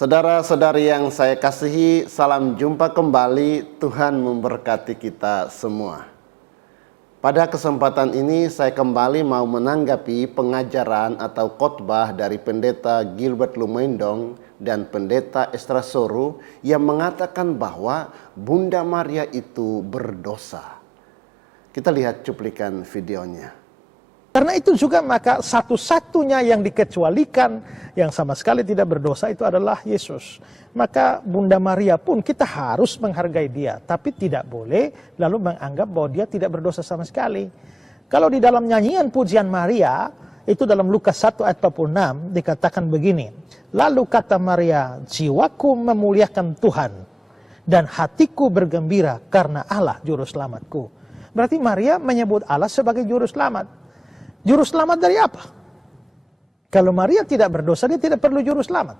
Saudara-saudari yang saya kasihi, salam jumpa kembali. Tuhan memberkati kita semua. Pada kesempatan ini saya kembali mau menanggapi pengajaran atau khotbah dari Pendeta Gilbert Lumendong dan Pendeta Estra Soru yang mengatakan bahwa Bunda Maria itu berdosa. Kita lihat cuplikan videonya. Karena itu juga maka satu-satunya yang dikecualikan yang sama sekali tidak berdosa itu adalah Yesus. Maka Bunda Maria pun kita harus menghargai dia. Tapi tidak boleh lalu menganggap bahwa dia tidak berdosa sama sekali. Kalau di dalam nyanyian pujian Maria, itu dalam Lukas 1 ayat 46 dikatakan begini. Lalu kata Maria, jiwaku memuliakan Tuhan dan hatiku bergembira karena Allah juru selamatku. Berarti Maria menyebut Allah sebagai juru selamat. Juru selamat dari apa? Kalau Maria tidak berdosa, dia tidak perlu juru selamat.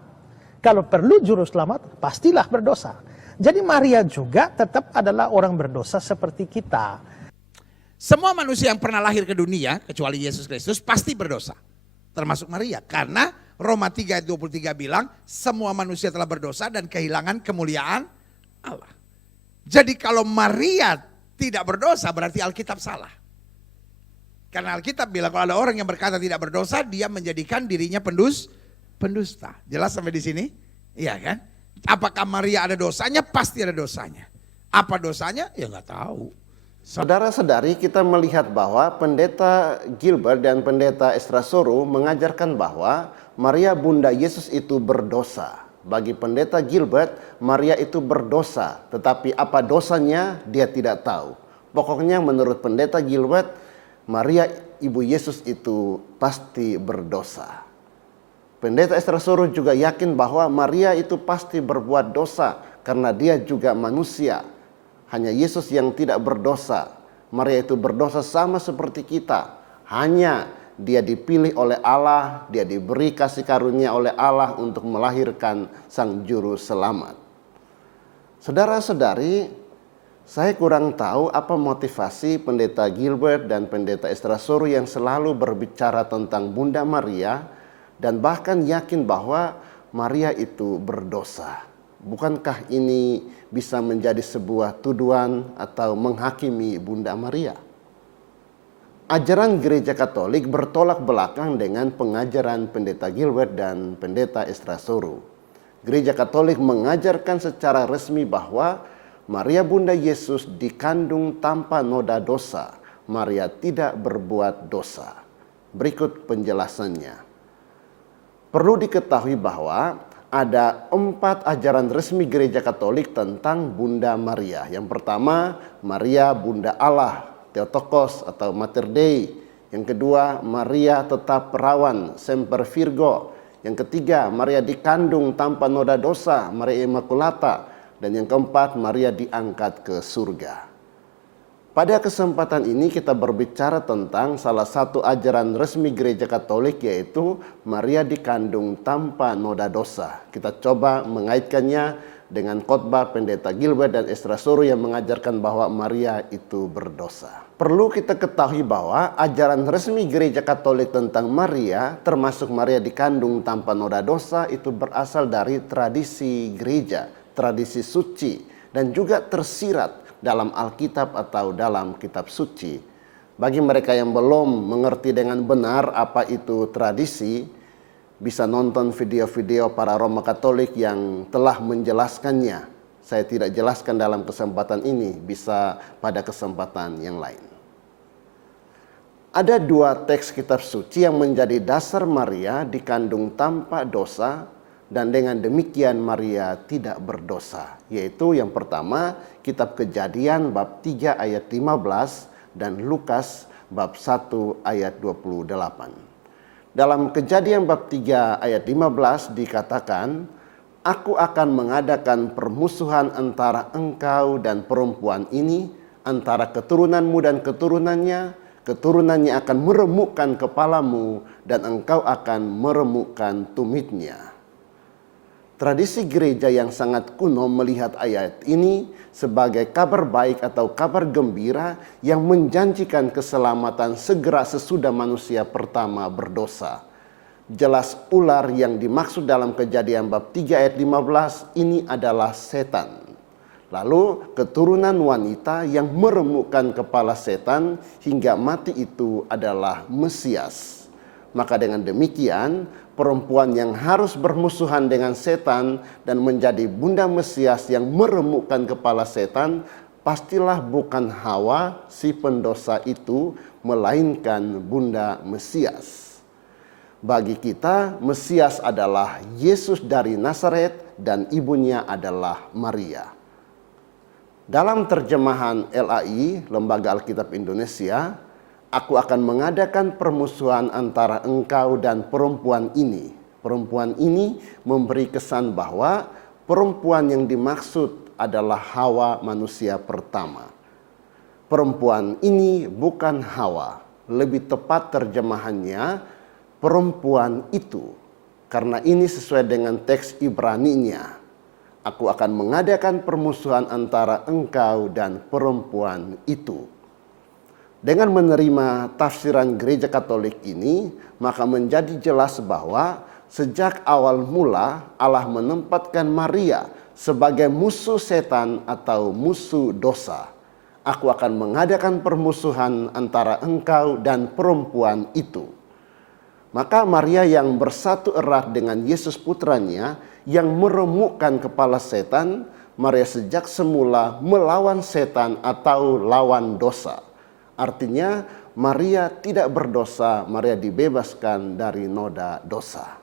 Kalau perlu juru selamat, pastilah berdosa. Jadi Maria juga tetap adalah orang berdosa seperti kita. Semua manusia yang pernah lahir ke dunia, kecuali Yesus Kristus, pasti berdosa. Termasuk Maria. Karena Roma 3 ayat 23 bilang, semua manusia telah berdosa dan kehilangan kemuliaan Allah. Jadi kalau Maria tidak berdosa, berarti Alkitab salah. Karena Alkitab bilang kalau ada orang yang berkata tidak berdosa, dia menjadikan dirinya pendusta. Jelas sampai di sini? Iya kan? Apakah Maria ada dosanya? Pasti ada dosanya. Apa dosanya? Ya nggak tahu. Saudara-saudari, kita melihat bahwa Pendeta Gilbert dan Pendeta Estra Soru mengajarkan bahwa Maria Bunda Yesus itu berdosa. Bagi Pendeta Gilbert, Maria itu berdosa. Tetapi apa dosanya dia tidak tahu. Pokoknya menurut Pendeta Gilbert, Maria Ibu Yesus itu pasti berdosa. Pendeta Estra Soru juga yakin bahwa Maria itu pasti berbuat dosa karena dia juga manusia. Hanya Yesus yang tidak berdosa. Maria itu berdosa sama seperti kita. Hanya dia dipilih oleh Allah, dia diberi kasih karunia oleh Allah untuk melahirkan Sang Juru Selamat. Saudara-saudari, saya kurang tahu apa motivasi Pendeta Gilbert dan Pendeta Estra Soru yang selalu berbicara tentang Bunda Maria dan bahkan yakin bahwa Maria itu berdosa. Bukankah ini bisa menjadi sebuah tuduhan atau menghakimi Bunda Maria? Ajaran Gereja Katolik bertolak belakang dengan pengajaran Pendeta Gilbert dan Pendeta Estra Soru. Gereja Katolik mengajarkan secara resmi bahwa Maria Bunda Yesus dikandung tanpa noda dosa. Maria tidak berbuat dosa. Berikut penjelasannya. Perlu diketahui bahwa ada 4 ajaran resmi Gereja Katolik tentang Bunda Maria. Yang pertama, Maria Bunda Allah, Theotokos atau Mater Dei. Yang kedua, Maria tetap perawan, Semper Virgo. Yang ketiga, Maria dikandung tanpa noda dosa, Maria Immaculata. Dan yang keempat, Maria diangkat ke surga. Pada kesempatan ini kita berbicara tentang salah satu ajaran resmi Gereja Katolik, yaitu Maria dikandung tanpa noda dosa. Kita coba mengaitkannya dengan khotbah Pendeta Gilbert dan Estra Soru yang mengajarkan bahwa Maria itu berdosa. Perlu kita ketahui bahwa ajaran resmi Gereja Katolik tentang Maria, termasuk Maria dikandung tanpa noda dosa, itu berasal dari tradisi gereja, tradisi suci, dan juga tersirat dalam Alkitab atau dalam kitab suci. Bagi mereka yang belum mengerti dengan benar apa itu tradisi, bisa nonton video-video para Roma Katolik yang telah menjelaskannya. Saya tidak jelaskan dalam kesempatan ini, bisa pada kesempatan yang lain. Ada 2 teks kitab suci yang menjadi dasar Maria dikandung tanpa dosa, dan dengan demikian Maria tidak berdosa. Yaitu yang pertama, kitab Kejadian bab 3 ayat 15 dan Lukas bab 1 ayat 28. Dalam Kejadian bab 3 ayat 15 dikatakan, "Aku akan mengadakan permusuhan antara engkau dan perempuan ini, antara keturunanmu dan keturunannya. Keturunannya akan meremukkan kepalamu dan engkau akan meremukkan tumitnya." Tradisi gereja yang sangat kuno melihat ayat ini sebagai kabar baik atau kabar gembira yang menjanjikan keselamatan segera sesudah manusia pertama berdosa. jelas ular yang dimaksud dalam Kejadian bab 3 ayat 15 ini adalah setan. Lalu keturunan wanita yang meremukkan kepala setan hingga mati itu adalah Mesias. Maka dengan demikian perempuan yang harus bermusuhan dengan setan dan menjadi bunda Mesias yang meremukkan kepala setan pastilah bukan Hawa si pendosa itu, melainkan bunda Mesias. Bagi kita, Mesias adalah Yesus dari Nazaret dan ibunya adalah Maria. Dalam terjemahan LAI, Lembaga Alkitab Indonesia, aku akan mengadakan permusuhan antara engkau dan perempuan ini. Perempuan ini memberi kesan bahwa perempuan yang dimaksud adalah Hawa manusia pertama. Perempuan ini bukan Hawa, lebih tepat terjemahannya perempuan itu. Karena ini sesuai dengan teks Ibraninya. Aku akan mengadakan permusuhan antara engkau dan perempuan itu. Dengan menerima tafsiran Gereja Katolik ini, maka menjadi jelas bahwa sejak awal mula Allah menempatkan Maria sebagai musuh setan atau musuh dosa. Aku akan mengadakan permusuhan antara engkau dan perempuan itu. Maka Maria yang bersatu erat dengan Yesus putranya yang meremukkan kepala setan, Maria sejak semula melawan setan atau lawan dosa. Artinya Maria tidak berdosa, Maria dibebaskan dari noda dosa.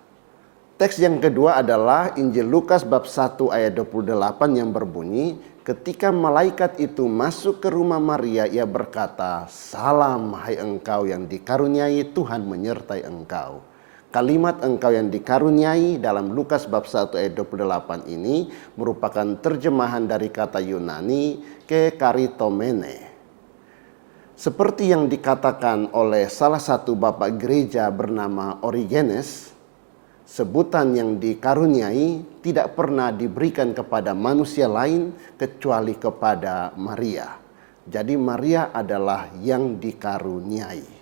Teks yang kedua adalah Injil Lukas bab 1 ayat 28 yang berbunyi, ketika malaikat itu masuk ke rumah Maria, ia berkata, "Salam hai engkau yang dikaruniai, Tuhan menyertai engkau." Kalimat engkau yang dikaruniai dalam Lukas bab 1 ayat 28 ini merupakan terjemahan dari kata Yunani kekaritomene. Seperti yang dikatakan oleh salah satu bapak gereja bernama Origenes, sebutan yang dikaruniai tidak pernah diberikan kepada manusia lain kecuali kepada Maria. Jadi Maria adalah yang dikaruniai.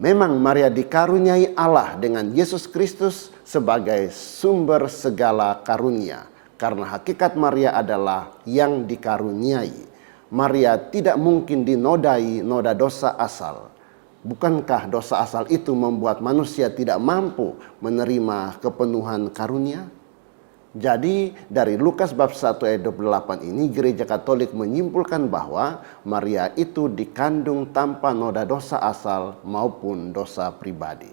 Memang Maria dikaruniai Allah dengan Yesus Kristus sebagai sumber segala karunia. Karena hakikat Maria adalah yang dikaruniai. Maria tidak mungkin dinodai noda dosa asal. Bukankah dosa asal itu membuat manusia tidak mampu menerima kepenuhan karunia? Jadi dari Lukas bab 1 ayat 28 ini Gereja Katolik menyimpulkan bahwa Maria itu dikandung tanpa noda dosa asal maupun dosa pribadi.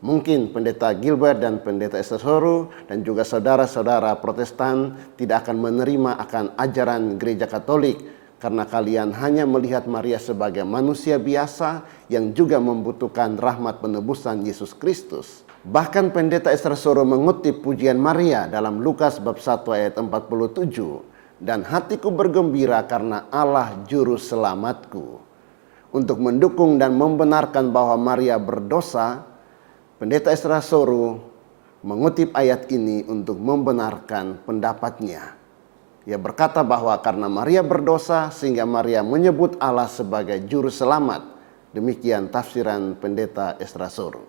Mungkin Pendeta Gilbert dan Pendeta Esther Soru dan juga saudara-saudara Protestan tidak akan menerima akan ajaran Gereja Katolik karena kalian hanya melihat Maria sebagai manusia biasa yang juga membutuhkan rahmat penebusan Yesus Kristus. Bahkan Pendeta Esther Soru mengutip pujian Maria dalam Lukas bab 1 ayat 47. Dan hatiku bergembira karena Allah juru selamatku. Untuk mendukung dan membenarkan bahwa Maria berdosa, Pendeta Esther Soru mengutip ayat ini untuk membenarkan pendapatnya. Ia berkata bahwa karena Maria berdosa sehingga Maria menyebut Allah sebagai juru selamat. Demikian tafsiran Pendeta Esther Soru.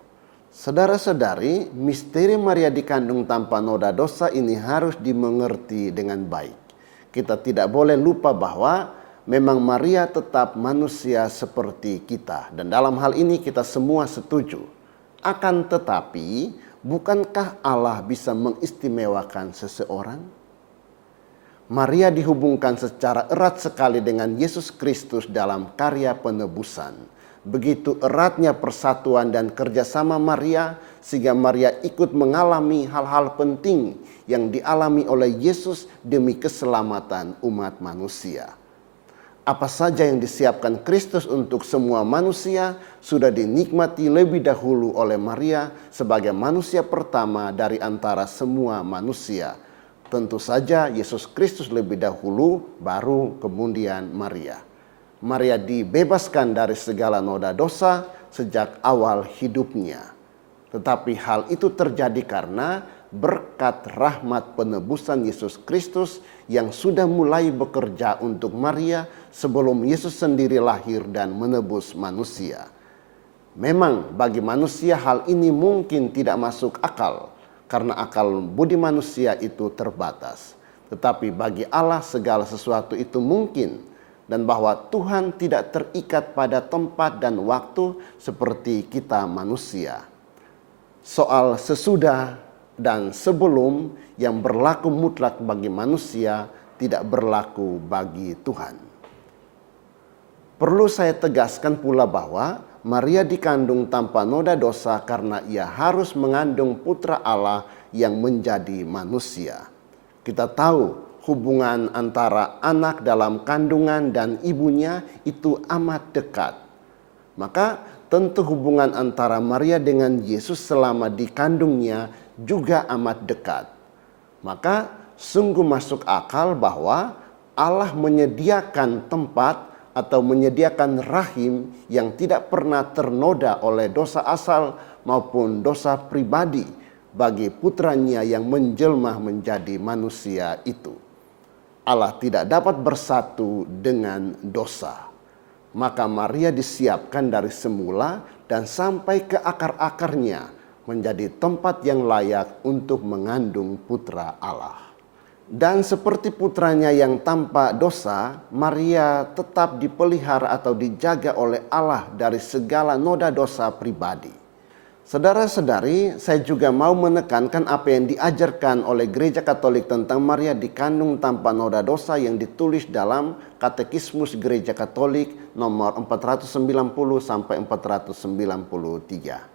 Saudara-saudari, misteri Maria dikandung tanpa noda dosa ini harus dimengerti dengan baik. Kita tidak boleh lupa bahwa memang Maria tetap manusia seperti kita. Dan dalam hal ini kita semua setuju. Akan tetapi, bukankah Allah bisa mengistimewakan seseorang? Maria dihubungkan secara erat sekali dengan Yesus Kristus dalam karya penebusan. Begitu eratnya persatuan dan kerjasama Maria sehingga Maria ikut mengalami hal-hal penting yang dialami oleh Yesus demi keselamatan umat manusia. Apa saja yang disiapkan Kristus untuk semua manusia sudah dinikmati lebih dahulu oleh Maria sebagai manusia pertama dari antara semua manusia. Tentu saja Yesus Kristus lebih dahulu, baru kemudian Maria. Maria dibebaskan dari segala noda dosa sejak awal hidupnya. Tetapi hal itu terjadi karena berkat rahmat penebusan Yesus Kristus yang sudah mulai bekerja untuk Maria sebelum Yesus sendiri lahir dan menebus manusia. Memang bagi manusia hal ini mungkin tidak masuk akal karena akal budi manusia itu terbatas. Tetapi bagi Allah segala sesuatu itu mungkin, dan bahwa Tuhan tidak terikat pada tempat dan waktu seperti kita manusia. Soal sesudah dan sebelum yang berlaku mutlak bagi manusia tidak berlaku bagi Tuhan. Perlu saya tegaskan pula bahwa Maria dikandung tanpa noda dosa karena ia harus mengandung putra Allah yang menjadi manusia. Kita tahu hubungan antara anak dalam kandungan dan ibunya itu amat dekat. Maka tentu hubungan antara Maria dengan Yesus selama dikandungnya juga amat dekat. Maka sungguh masuk akal bahwa Allah menyediakan tempat atau menyediakan rahim yang tidak pernah ternoda oleh dosa asal maupun dosa pribadi bagi putranya yang menjelma menjadi manusia itu. Allah tidak dapat bersatu dengan dosa. Maka Maria disiapkan dari semula dan sampai ke akar-akarnya menjadi tempat yang layak untuk mengandung putra Allah. Dan seperti putranya yang tanpa dosa, Maria tetap dipelihara atau dijaga oleh Allah dari segala noda dosa pribadi. Saudara-saudari, saya juga mau menekankan apa yang diajarkan oleh Gereja Katolik tentang Maria dikandung tanpa noda dosa yang ditulis dalam Katekismus Gereja Katolik nomor 490 sampai 493.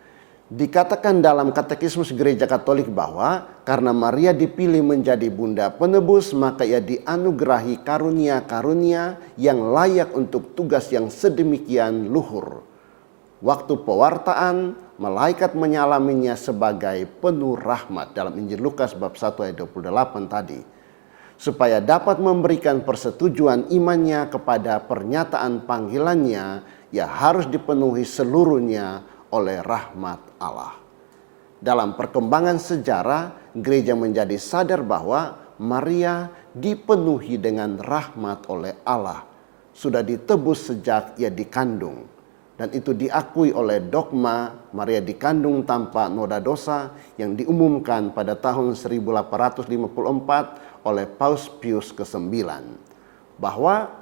Dikatakan dalam Katekismus Gereja Katolik bahwa karena Maria dipilih menjadi bunda penebus, maka ia dianugerahi karunia-karunia yang layak untuk tugas yang sedemikian luhur. Waktu pewartaan, malaikat menyalaminya sebagai penuh rahmat dalam Injil Lukas bab 1 ayat 28 tadi. Supaya dapat memberikan persetujuan imannya kepada pernyataan panggilannya, ia harus dipenuhi seluruhnya oleh rahmat Allah. Dalam perkembangan sejarah, gereja menjadi sadar bahwa Maria dipenuhi dengan rahmat oleh Allah. Sudah ditebus sejak ia dikandung. Dan itu diakui oleh dogma Maria dikandung tanpa noda dosa yang diumumkan pada tahun 1854 oleh Paus Pius ke-9. Bahwa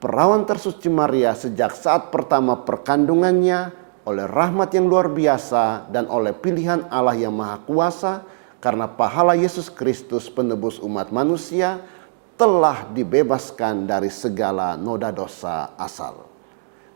perawan tersuci Maria sejak saat pertama perkandungannya oleh rahmat yang luar biasa dan oleh pilihan Allah yang Maha Kuasa karena pahala Yesus Kristus penebus umat manusia telah dibebaskan dari segala noda dosa asal.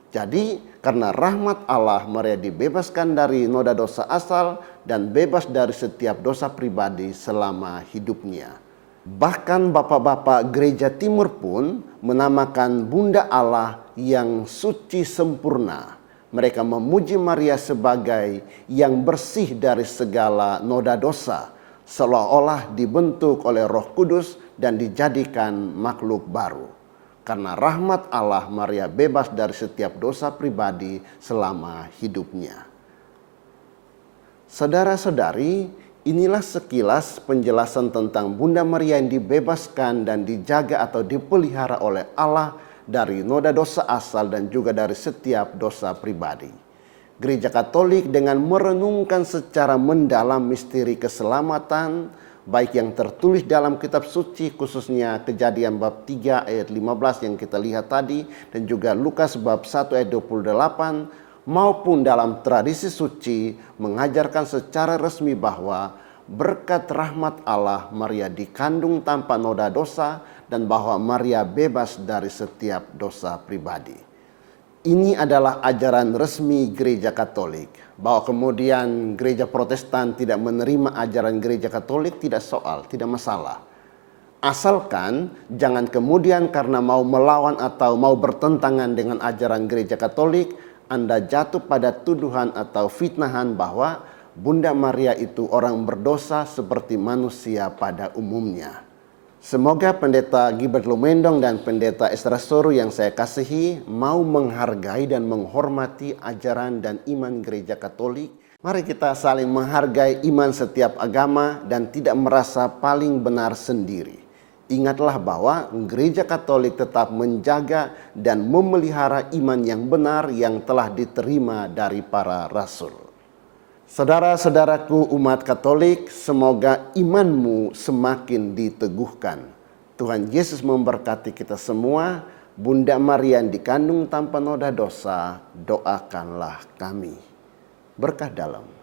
Jadi karena rahmat Allah Maria dibebaskan dari noda dosa asal dan bebas dari setiap dosa pribadi selama hidupnya. Bahkan bapak-bapak gereja timur pun menamakan Bunda Allah yang suci sempurna. Mereka memuji Maria sebagai yang bersih dari segala noda dosa, seolah-olah dibentuk oleh Roh Kudus dan dijadikan makhluk baru. Karena rahmat Allah, Maria bebas dari setiap dosa pribadi selama hidupnya. Saudara-saudari, inilah sekilas penjelasan tentang Bunda Maria yang dibebaskan dan dijaga atau dipelihara oleh Allah dari noda dosa asal dan juga dari setiap dosa pribadi. Gereja Katolik dengan merenungkan secara mendalam misteri keselamatan, baik yang tertulis dalam kitab suci khususnya Kejadian bab 3 ayat 15 yang kita lihat tadi dan juga Lukas bab 1 ayat 28 maupun dalam tradisi suci mengajarkan secara resmi bahwa berkat rahmat Allah Maria dikandung tanpa noda dosa dan bahwa Maria bebas dari setiap dosa pribadi. Ini adalah ajaran resmi Gereja Katolik. Bahwa kemudian Gereja Protestan tidak menerima ajaran Gereja Katolik tidak soal, tidak masalah. Asalkan jangan kemudian karena mau melawan atau mau bertentangan dengan ajaran Gereja Katolik, Anda jatuh pada tuduhan atau fitnahan bahwa Bunda Maria itu orang berdosa seperti manusia pada umumnya. Semoga Pendeta Gilbert Lumendong dan Pendeta Esdras Soru yang saya kasihi mau menghargai dan menghormati ajaran dan iman Gereja Katolik. Mari kita saling menghargai iman setiap agama dan tidak merasa paling benar sendiri. Ingatlah bahwa Gereja Katolik tetap menjaga dan memelihara iman yang benar yang telah diterima dari para rasul. Saudara-saudaraku umat Katolik, semoga imanmu semakin diteguhkan. Tuhan Yesus memberkati kita semua. Bunda Maria yang dikandung tanpa noda dosa, doakanlah kami. Berkah dalam.